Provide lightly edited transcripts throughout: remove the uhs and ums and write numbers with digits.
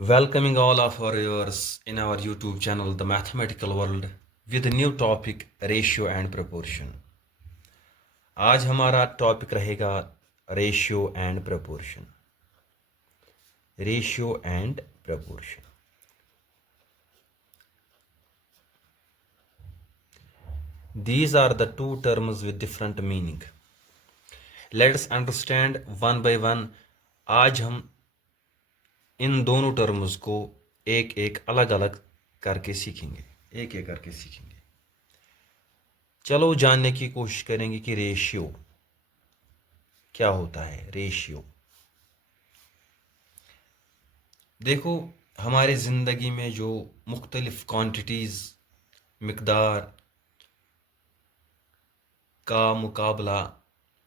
Welcoming all of our viewers in our YouTube channel, The Mathematical World, with a new topic ratio and proportion. आज हमारा topic रहेगा ratio and proportion. Ratio and proportion. These are the two terms with different meaning. Let's understand one by one. आज हम इन दोनों terms को एक एक अलग अलग करके सीखेंगे. एक एक करके सीखेंगे. चलो जानने की कोशिश करेंगे कि रेशियो क्या होता है. रेशियो देखो, हमारे ज़िंदगी में जो मुख्तलिफ़ क्वांटिटीज़ मिकदार का मुकाबला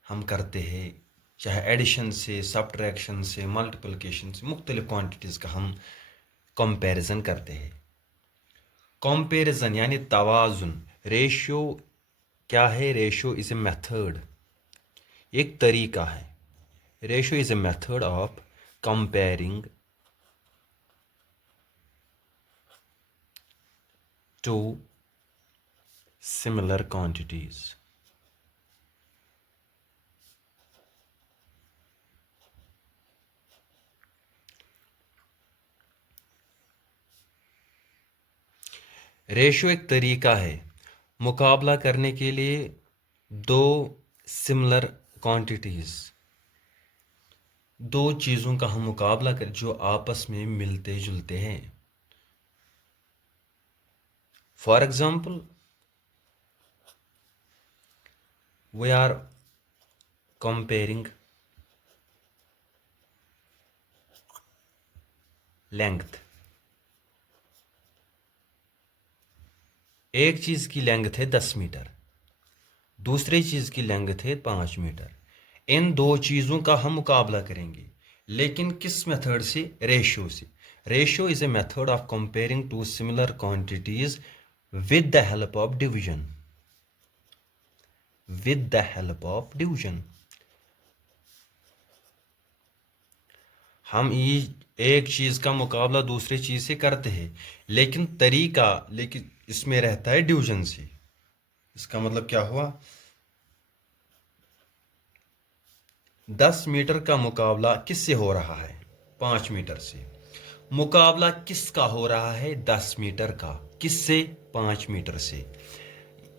हम करते हैं, चाहे एडिशन से, सब्ट्रैक्शन से, मल्टीप्लिकेशन से, मुख्तलिफ़ क्वांटिटीज़ का हम कंपैरिजन करते हैं. कंपैरिजन यानी तवाज़ुन. रेशियो क्या है? रेशियो इज़ ए मेथड, एक तरीका है. Ratio is a method of comparing two similar quantities. Ratio एक तरीका है मुकाबला करने के लिए दो सिमिलर क्वांटिटीज़, दो चीज़ों का हम मुकाबला कर जो आपस में मिलते जुलते हैं. For example, we are comparing length. एक चीज़ की लेंथ है 10 मीटर, दूसरी चीज़ की लेंथ है 5 मीटर. इन दो चीज़ों का हम मुकाबला करेंगे, लेकिन किस मेथड से? रेशियो से. Ratio is a method of comparing two similar quantities with the help of division. With the help of division हम एक चीज़ का मुकाबला दूसरी चीज़ से करते हैं, लेकिन इसमें रहता है डिवीजन से. इसका मतलब क्या हुआ? 10 मीटर का मुकाबला किससे हो रहा है? 5 मीटर से. मुकाबला किसका हो रहा है? 10 मीटर का. किससे? 5 मीटर से.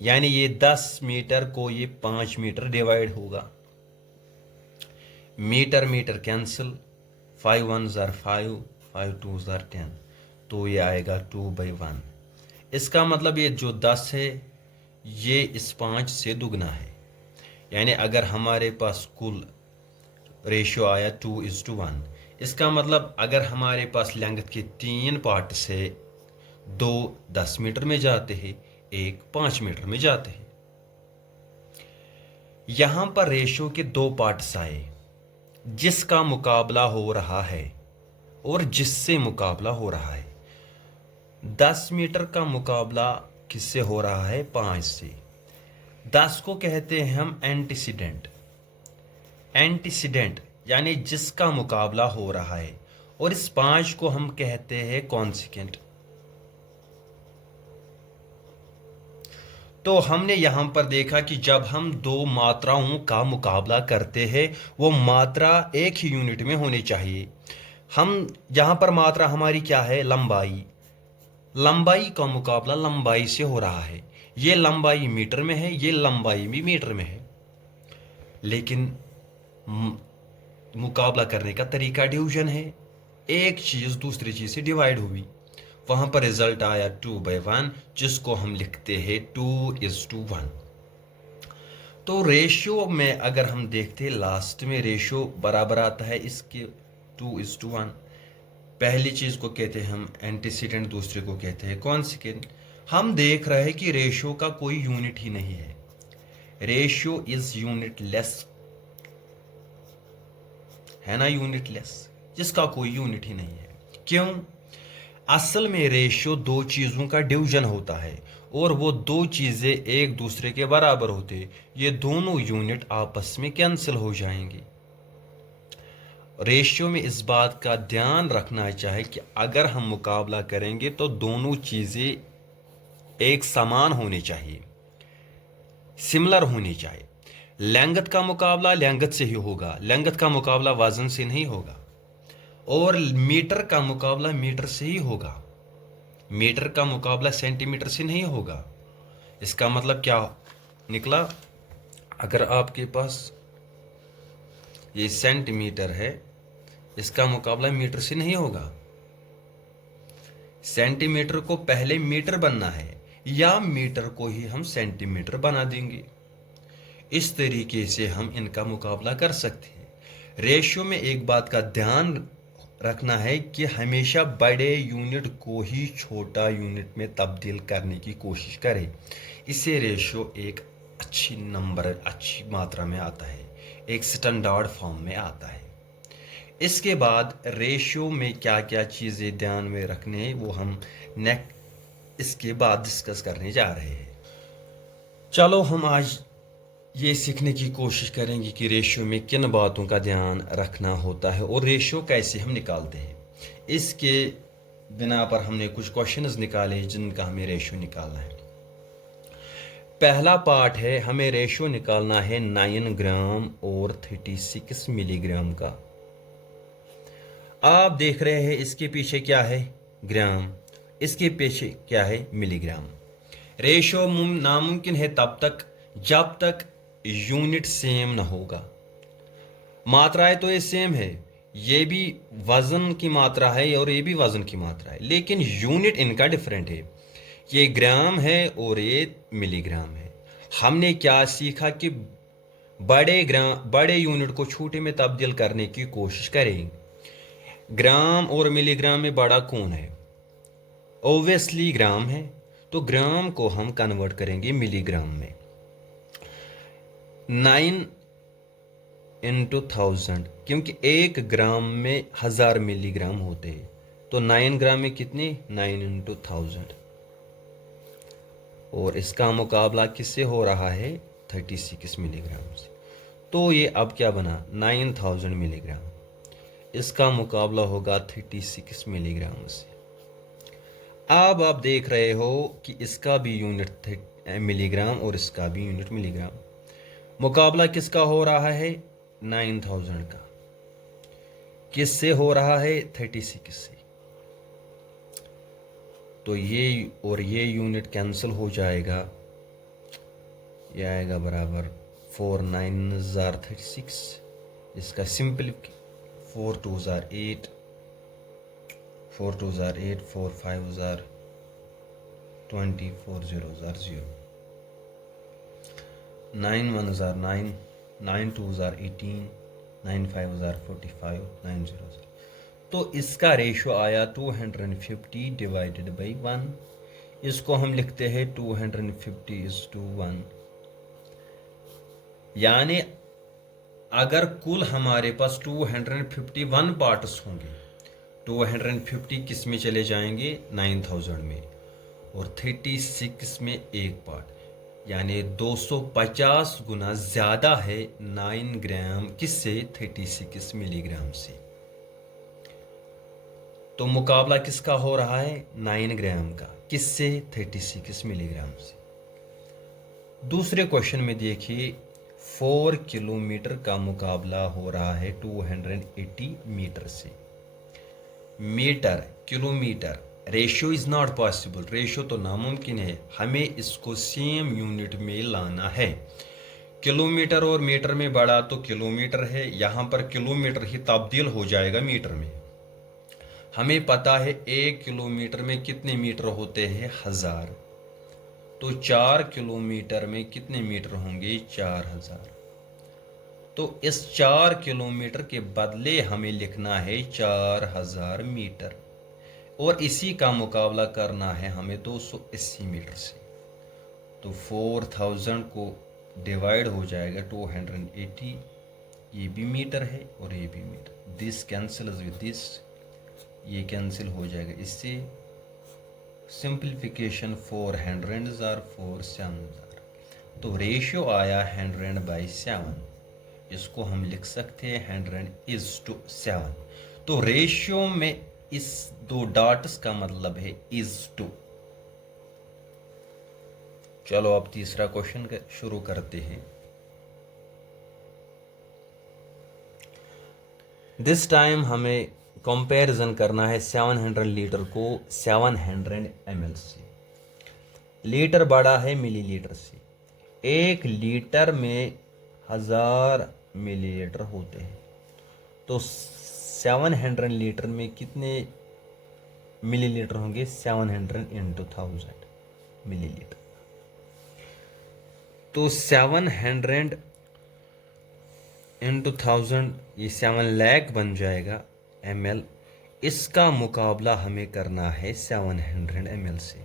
यानी ये 10 मीटर को ये 5 मीटर डिवाइड होगा. मीटर मीटर कैंसिल, 5 1 ज़ार 5, 5 2 ज़ार 10, तो ये आएगा 2/1. इसका मतलब ये जो 10 है ये इस 5 से दुगना है. यानी अगर हमारे पास कुल रेशियो आया 2:1, इसका मतलब अगर हमारे पास लेंथ के 3 पार्ट्स है, 2 10 मीटर में जाते हैं, 1 5 मीटर में जाते हैं. यहां पर रेशियो के 2 पार्ट्स आए, जिसका मुकाबला हो रहा है और जिससे मुकाबला हो रहा है. 10 मीटर का मुकाबला किससे हो रहा है? 5 से. 10 को कहते हैं हम एंटीसीडेंट. एंटीसीडेंट यानी जिसका मुकाबला हो रहा है, और इस 5 को हम कहते हैं कॉन्सिक्वेंट. तो हमने यहां पर देखा कि जब हम दो मात्राओं का मुकाबला करते हैं, वो मात्रा एक ही यूनिट में होनी चाहिए. हम यहां पर मात्रा हमारी क्या है? लंबाई. लंबाई का मुकाबला लंबाई से हो रहा है. ये लंबाई मीटर में है, ये लंबाई भी मीटर में है, लेकिन मुकाबला करने का तरीका डिवीजन है. एक चीज दूसरी चीज से डिवाइड हुई, वहां पर रिजल्ट आया 2/1, जिसको हम लिखते हैं 2:1. तो रेशियो में अगर हम देखते हैं, लास्ट में रेशियो बराबर आता है इसके 2:1. पहली चीज को कहते हैं हम एंटीसीडेंट, दूसरे को कहते हैं कॉन्सिक्वेंट. हम देख रहे हैं कि रेशियो का कोई यूनिट ही नहीं है. रेशियो इज यूनिट लेस, है ना? यूनिट लेस, जिसका कोई यूनिट ही नहीं है. क्यों? असल में रेशियो दो चीजों का डिवीजन होता है, और वो दो चीजें एक दूसरे के बराबर होते, ये दोनों यूनिट आपस में कैंसिल हो जाएंगी. रेशियो में इस बात का ध्यान रखना चाहिए कि अगर हम मुकाबला करेंगे तो दोनों चीज़ें एक समान होनी चाहिए, सिमिलर होनी चाहिए। लेंगथ का मुकाबला लेंगथ से ही होगा, लेंगथ का मुकाबला वजन से नहीं होगा। और मीटर का मुकाबला मीटर से ही होगा, मीटर का मुकाबला सेंटीमीटर से नहीं होगा। इसका मतलब क्या निकला? अगर आपके पास ये सेंटीमीटर है, इसका मुकाबला मीटर से नहीं होगा। सेंटीमीटर को पहले मीटर बनना है या मीटर को ही हम सेंटीमीटर बना देंगे। इस तरीके से हम इनका मुकाबला कर सकते हैं। रेशियो में एक बात का ध्यान रखना है कि हमेशा बड़े यूनिट को ही छोटा यूनिट में तब्दील करने की कोशिश करें। इससे रेशियो एक अच्छी नंबर, अच्छी मात्रा में आता है, एक स्टैंडर्ड फॉर्म में आता है। इसके बाद रेशियो में क्या क्या चीज़ें ध्यान में रखने हैं वो हम इसके बाद डिस्कस करने जा रहे हैं। चलो हम आज ये सीखने की कोशिश करेंगे कि रेशियो में किन बातों का ध्यान रखना होता है और रेशियो कैसे हम निकालते हैं। इसके बिना पर हमने कुछ क्वेश्चंस निकाले जिनका हमें रेशियो निकालना है। पहला पार्ट है, हमें रेशियो निकालना है 9 ग्राम और 36 मिलीग्राम का। आप देख रहे हैं इसके पीछे क्या है? ग्राम, इसके पीछे क्या है? मिलीग्राम। रेशियो नामुमकिन है तब तक जब तक यूनिट सेम ना होगा। मात्राएं तो ये सेम है, ये भी वजन की मात्रा है और ये भी वजन की मात्रा है, लेकिन यूनिट इनका डिफरेंट है। ये ग्राम है और ये मिलीग्राम है। हमने क्या सीखा कि बड़े यूनिट को छोटे में तब्दील करने की कोशिश करें। ग्राम और मिलीग्राम में बड़ा कौन है? ओब्वियसली ग्राम है, तो ग्राम को हम कन्वर्ट करेंगे मिलीग्राम में। 9 इंटू 1000, क्योंकि 1 ग्राम में 1000 मिलीग्राम होते हैं, तो 9 ग्राम में कितने? 9 इंटू 1000। और इसका मुकाबला किससे हो रहा है? 36 मिलीग्राम से। तो ये अब क्या बना? 9000 मिलीग्राम। इसका मुकाबला होगा 36 मिलीग्राम से। अब आप देख रहे हो कि इसका भी यूनिट मिलीग्राम और इसका भी यूनिट मिलीग्राम। मुकाबला किसका हो रहा है? 9000 का। किससे हो रहा है? 36 से। तो ये और ये यूनिट कैंसिल हो जाएगा, ये आएगा बराबर 4 9 36। इसका सिंपल 4 2 8, 4 2 8, 4 5 20, 4 0 0, 9 1 9, 9 2 18, 9 5 45, 9 0 0। तो इसका रेशो आया 250 डिवाइडेड बाई 1। इसको हम लिखते हैं 250:1। यानी अगर कुल हमारे पास 251 पार्ट्स होंगे, 250 किस में चले जाएंगे? 9000 में, और 36 में एक पार्ट, यानी 250 गुना ज़्यादा है 9 ग्राम किससे? 36 मिलीग्राम से। तो मुकाबला किसका हो रहा है? 9 ग्राम का। किससे? 36 मिलीग्राम से। दूसरे क्वेश्चन में देखिए, 4 किलोमीटर का मुकाबला हो रहा है 280 मीटर से। Metre, kilometre, ratio is not possible. Ratio तो नामुमकिन है, हमें इसको सेम यूनिट में लाना है। किलोमीटर और मीटर में बड़ा तो किलोमीटर है, यहाँ पर किलोमीटर ही तब्दील हो जाएगा मीटर में। हमें पता है 1 किलोमीटर में कितने मीटर होते हैं? 1000। तो 4 किलोमीटर में कितने मीटर होंगे? 4000। तो इस 4 किलोमीटर के बदले हमें लिखना है 4000 मीटर, और इसी का मुकाबला करना है हमें 280 मीटर से। तो 4000 को डिवाइड हो जाएगा 280, ये भी मीटर है और ये भी metre. This cancel with this, ये कैंसिल हो जाएगा इससे। सिंप्लीफिकेशन 400 4 7000। तो रेशियो आया 100/7। इसको हम लिख सकते हैं 100:7। तो रेशियो में इस दो डॉट्स का मतलब है इज टू। चलो अब तीसरा क्वेश्चन शुरू करते हैं। दिस टाइम हमें कंपैरिजन करना है 700 लीटर को 700 ml से। लीटर बड़ा है मिलीलीटर से। 1 लीटर में 1000 मिलीलीटर होते हैं। तो 700 लीटर में कितने मिलीलीटर होंगे? 700 इंटू 1000 मिलीलीटर। तो 700 इंटू 1000 ये 7 लाख बन जाएगा ml। इसका मुकाबला हमें करना है 700 ml से।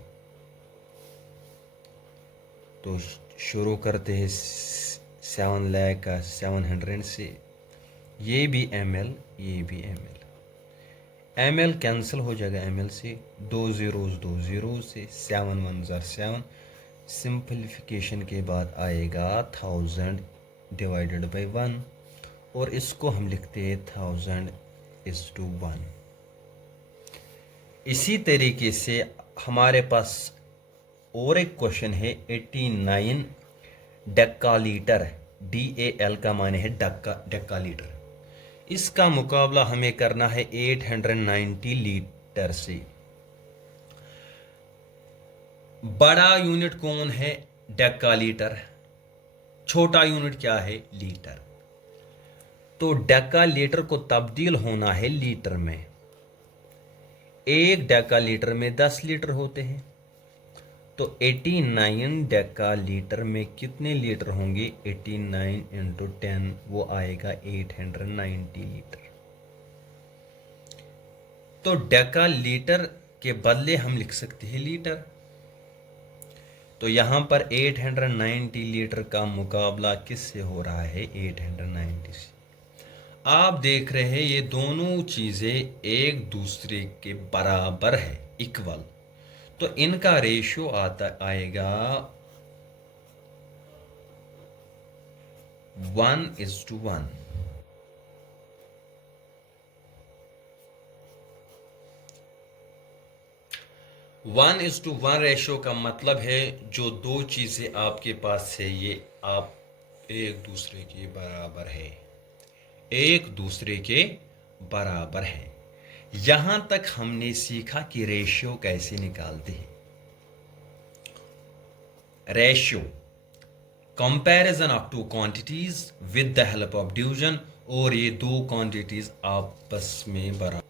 तो शुरू करते हैं 7 लाख का 700 से। ये भी ml, ये भी ml। ml कैंसिल हो जाएगा ml से। 2 zeros से 7 1 7। सिंपलीफिकेशन के बाद आएगा 1000 डिवाइडेड बाई 1 और इसको हम लिखते हैं 1000:1। इसी तरीके से हमारे पास और एक क्वेश्चन है 89 डेकालीटर। DAL का माने है डेकालीटर। इसका मुकाबला हमें करना है 890 लीटर से। बड़ा यूनिट कौन है? डेकालीटर। छोटा यूनिट क्या है? लीटर। तो डेकालीटर को तब्दील होना है लीटर में। 1 डेकालीटर में 10 लीटर होते हैं। तो 89 डेकालीटर में कितने लीटर होंगे? 89 इंटू 10 वो आएगा 890 लीटर। तो डेकालीटर के बदले हम लिख सकते हैं लीटर। तो यहां पर 890 लीटर का मुकाबला किससे हो रहा है? 890 से। आप देख रहे हैं ये दोनों चीजें एक दूसरे के बराबर है, इक्वल। तो इनका रेशियो आएगा 1:1। 1:1 रेशियो का मतलब है जो दो चीजें आपके पास है ये आप एक दूसरे के बराबर है, एक दूसरे के बराबर है। यहां तक हमने सीखा कि रेशियो कैसे निकालते हैं। Ratio comparison of two quantities with the help of division. और ये दो क्वांटिटीज आपस में बराबर।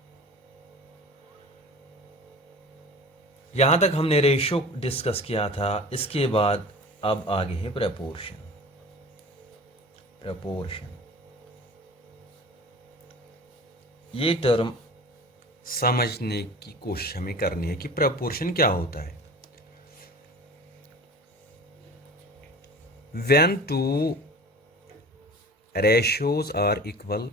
यहां तक हमने रेशियो डिस्कस किया था। इसके बाद अब आगे है प्रपोर्शन। प्रपोर्शन ये टर्म समझने की कोशिश हमें करनी है कि प्रपोर्शन क्या होता है। When two ratios are equal,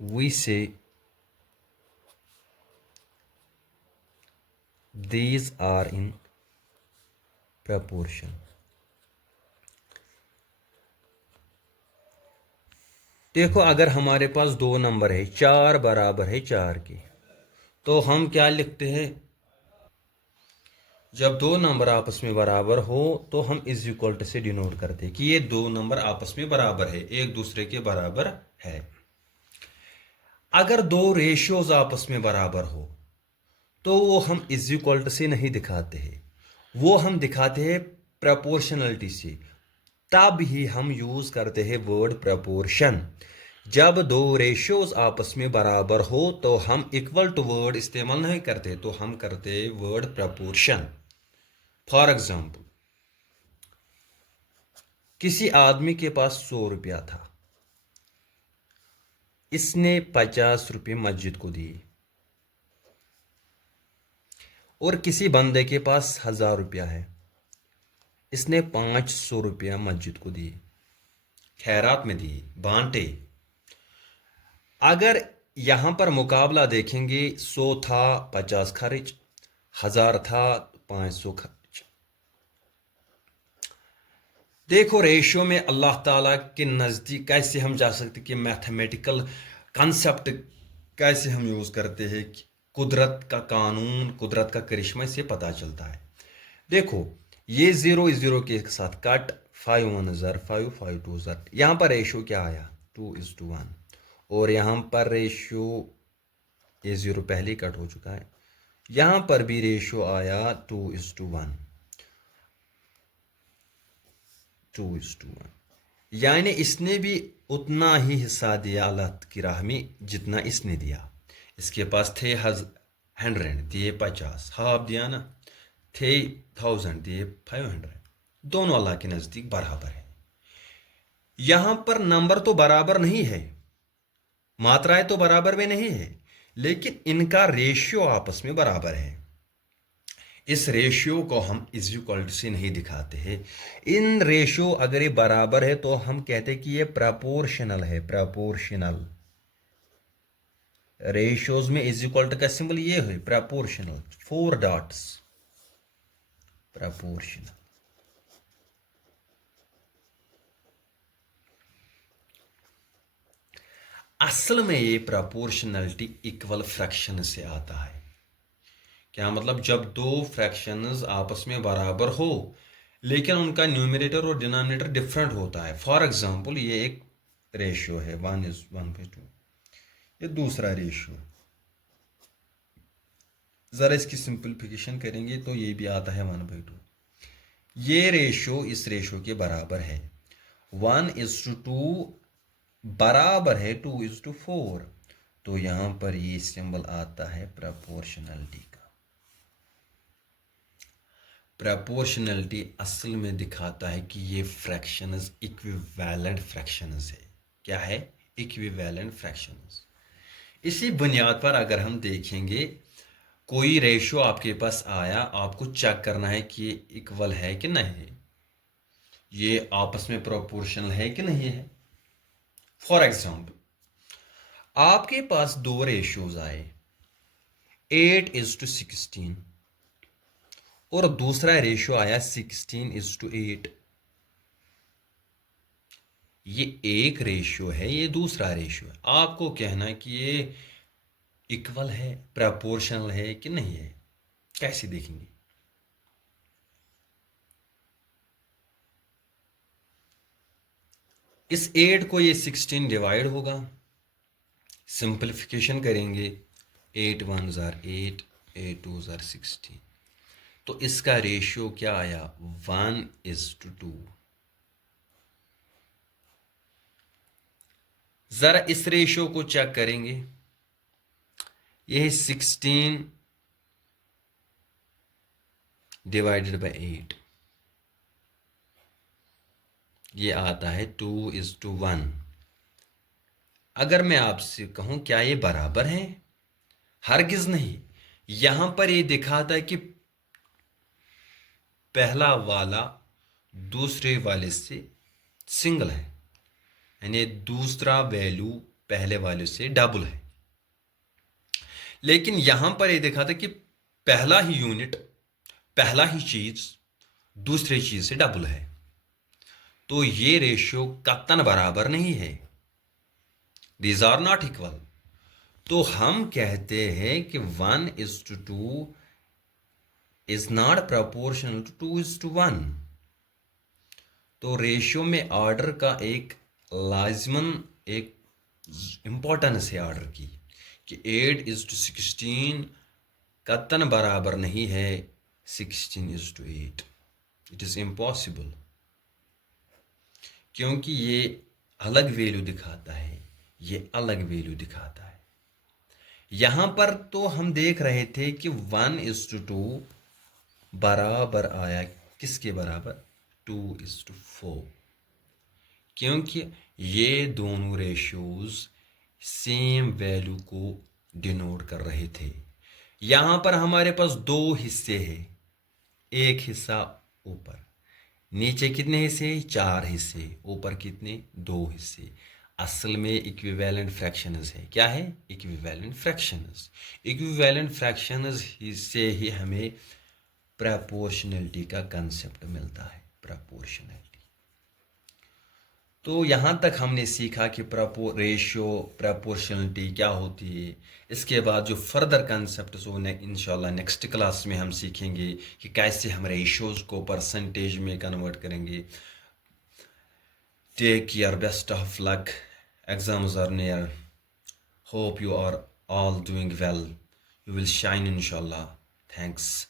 we say these are in proportion। देखो अगर हमारे पास दो नंबर है, 4 बराबर है 4 के, तो हम क्या लिखते हैं? जब दो नंबर आपस में बराबर हो तो हम इज इक्वल टू से डिनोट करते हैं कि ये दो नंबर आपस में बराबर है, एक दूसरे के बराबर है। अगर दो रेशियोज आपस में बराबर हो तो वो हम इज इक्वल टू से नहीं दिखाते हैं, वो हम दिखाते हैं प्रपोर्शनलिटी से। तब ही हम यूज करते हैं वर्ड प्रपोर्शन। जब दो रेशियोज आपस में बराबर हो तो हम इक्वल टू वर्ड इस्तेमाल नहीं करते, तो हम करते हैं वर्ड प्रपोर्शन। फॉर एग्जाम्पल, किसी आदमी के पास 100 रुपया था, इसने 50 रुपये मस्जिद को दिए। और किसी बंदे के पास 1000 रुपया है, इसने 500 रुपया मस्जिद को दिए, खैरात में दिए, बांटे। अगर यहां पर मुकाबला देखेंगे, 100 था 50 खर्च, 1000 था 500 खर्च। देखो रेशियो में अल्लाह ताला के नज़दीक कैसे हम जा सकते कि मैथमेटिकल कंसेप्ट कैसे हम यूज़ करते हैं कि कुदरत का कानून, कुदरत का करिश्मा इससे पता चलता है। देखो ये जीरो इस जीरो के साथ कट, 5 1 5 5 2 यहाँ पर रेशियो क्या आया 2:1, और यहाँ पर रेशियो ये जीरो पहले ही कट हो चुका है, यहाँ पर भी रेशियो आया 2:1, 2:1, यानी इसने भी उतना ही हिस्सा दिया अल्लाह की राह में जितना इसने दिया। इसके पास थे 100 दिए 50, हाफ दिया ना, थे 1000 दिए 500, दोनों अल्लाह के नज़दीक बराबर है। यहां पर नंबर तो बराबर नहीं है, मात्राएं तो बराबर में नहीं है, लेकिन इनका रेशियो आपस में बराबर है। इस रेशियो को हम इज इक्वल टू से नहीं दिखाते हैं। इन रेशियो अगर ये बराबर है तो हम कहते हैं कि ये प्रपोर्शनल है। प्रपोर्शनल रेशियोज में इज इक्वल टू का सिंबल ये है प्रपोर्शनल, 4 डॉट्स, प्रपोर्शनल। असल में ये प्रपोर्शनलिटी इक्वल फ्रैक्शन से आता है। क्या मतलब, जब दो फ्रैक्शंस आपस में बराबर हो लेकिन उनका न्यूमरेटर और डिनोमिनेटर डिफरेंट होता है। फॉर एग्जांपल ये एक रेशियो है 1:2, ये दूसरा रेशियो, ज़रा इसकी सिंपलीफिकेशन करेंगे तो ये भी आता है 1/2। ये रेशियो इस रेशियो के बराबर है, 1:2 बराबर है 2:4, तो यहां पर ये सिंबल आता है प्रोपोर्शनलिटी का। प्रोपोर्शनलिटी असल में दिखाता है कि ये फ्रैक्शंस इक्विवेलेंट फ्रैक्शंस है। क्या है? Equivalent fractions. इसी बुनियाद पर अगर हम देखेंगे कोई रेशियो आपके पास आया, आपको चेक करना है कि ये इक्वल है कि नहीं है, ये आपस में प्रोपोर्शनल है कि नहीं है। फॉर एग्जाम्पल आपके पास दो रेशियोज आए, 8:16, और दूसरा रेशियो आया 16:8। ये एक रेशियो है, ये दूसरा रेशियो है। आपको कहना है कि ये इक्वल है, प्रोपोर्शनल है कि नहीं है। कैसे देखेंगे? इस 8 को ये 16 डिवाइड होगा, सिंपलीफिकेशन करेंगे, 8 1 8, 8 2 16, तो इसका रेशियो क्या आया 1:2। जरा इस रेशियो को चेक करेंगे, यह 16 डिवाइडेड बाय 8, ये आता है 2:1। अगर मैं आपसे कहूं क्या ये बराबर है? हरगिज नहीं। यहां पर ये दिखाता है कि पहला वाला दूसरे वाले से सिंगल है, यानी दूसरा वैल्यू पहले वाले से डबल है। लेकिन यहां पर यह दिखाता है कि पहला ही यूनिट, पहला ही चीज दूसरे चीज से डबल है, तो ये रेशियो कतन बराबर नहीं है। These are not equal. तो हम कहते हैं कि 1:2 इज नॉट प्रोपोर्शनल टू 2:1। तो रेशियो में ऑर्डर का एक लाजमन एक इंपॉर्टेंस है ऑर्डर की, कि 8:16 कतन बराबर नहीं है 16:8। इट इज इम्पॉसिबल, क्योंकि ये अलग वैल्यू दिखाता है, ये अलग वैल्यू दिखाता है। यहां पर तो हम देख रहे थे कि 1:2 बराबर आया किसके बराबर? 2:4, क्योंकि ये दोनों रेशियोज सेम वैल्यू को डिनोट कर रहे थे। यहां पर हमारे पास दो हिस्से हैं, एक हिस्सा ऊपर, नीचे कितने हिस्से? 4 हिस्से, ऊपर कितने? 2 हिस्से। असल में इक्विवेलेंट फ्रैक्शंस है। क्या है? Equivalent fractions. इक्विवेलेंट फ्रैक्शंस से ही हमें प्रोपोर्शनलिटी का कंसेप्ट मिलता है। प्रोपोर्शनलिटी तो यहाँ तक हमने सीखा कि रेशियो प्रपोर्शनलिटी क्या होती है। इसके बाद जो फर्दर कंसेप्ट वो इंशाल्लाह नेक्स्ट क्लास में हम सीखेंगे कि कैसे हम रेशियोज़ को परसेंटेज में कन्वर्ट करेंगे। Take care, best of luck, exams are near, hope you are all doing well, you will shine inshallah. Thanks.